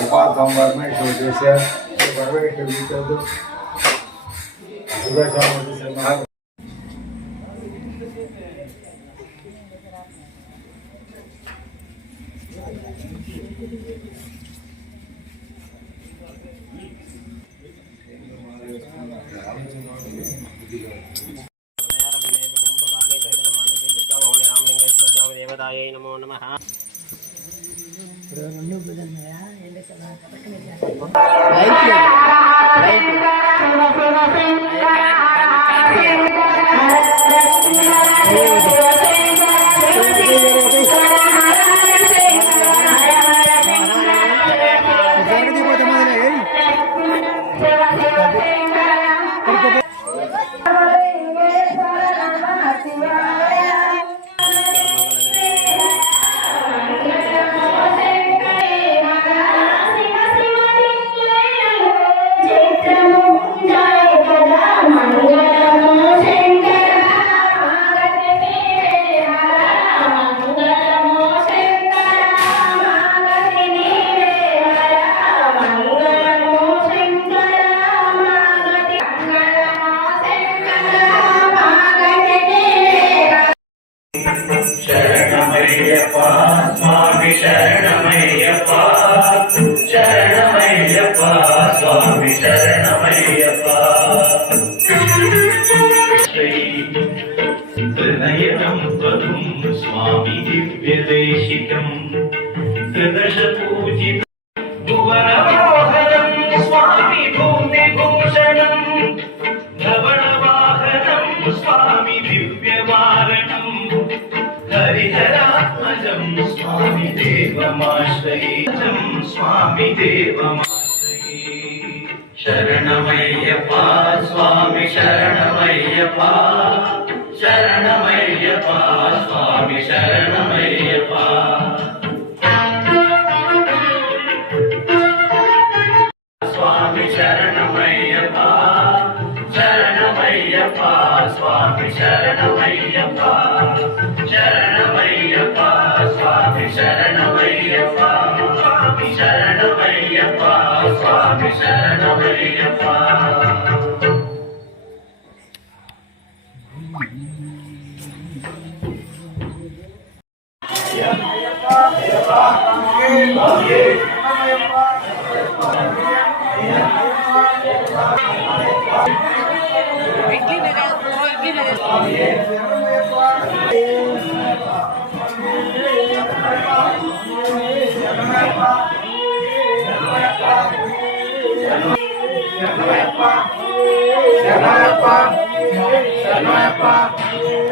ఉపాధం పరమేశ్వర చేశారు పరమేశ్వర వెంకటేశ్వరాయ నమో నమ. జరగదిపోతే మొదలే ಶರಣಮಯ್ಯಪ್ಪ ಶರಣಮಯ್ಯಪ್ಪ ಸ್ವಾಮಿ ಶರಣಮಯ್ಯಪ್ಪ ಹೃದಯಂ ತ್ವಂ ಸ್ವಾಮಿ ದಿವ್ಯದೇಶಿಕಂ ತ್ರಿದಶಪೂ स्वामी देवमाश्रयीजं स्वामी देवमाश्रयी शरणमय्यपा स्वामि शरणमय्यपा शरणमय्यपा स्वामि शरणमय्यपा स्वामि शरणमय्यपा शरणमय्यपा स्वामि शरणमय्यपा शरणमय्यपा। சுவாமி சரணமையப்பா சுவாமி சரணமையப்பா சுவாமி சரணமையப்பா. இட்லி நிறைய இட்லி நிறைய Vai, vai.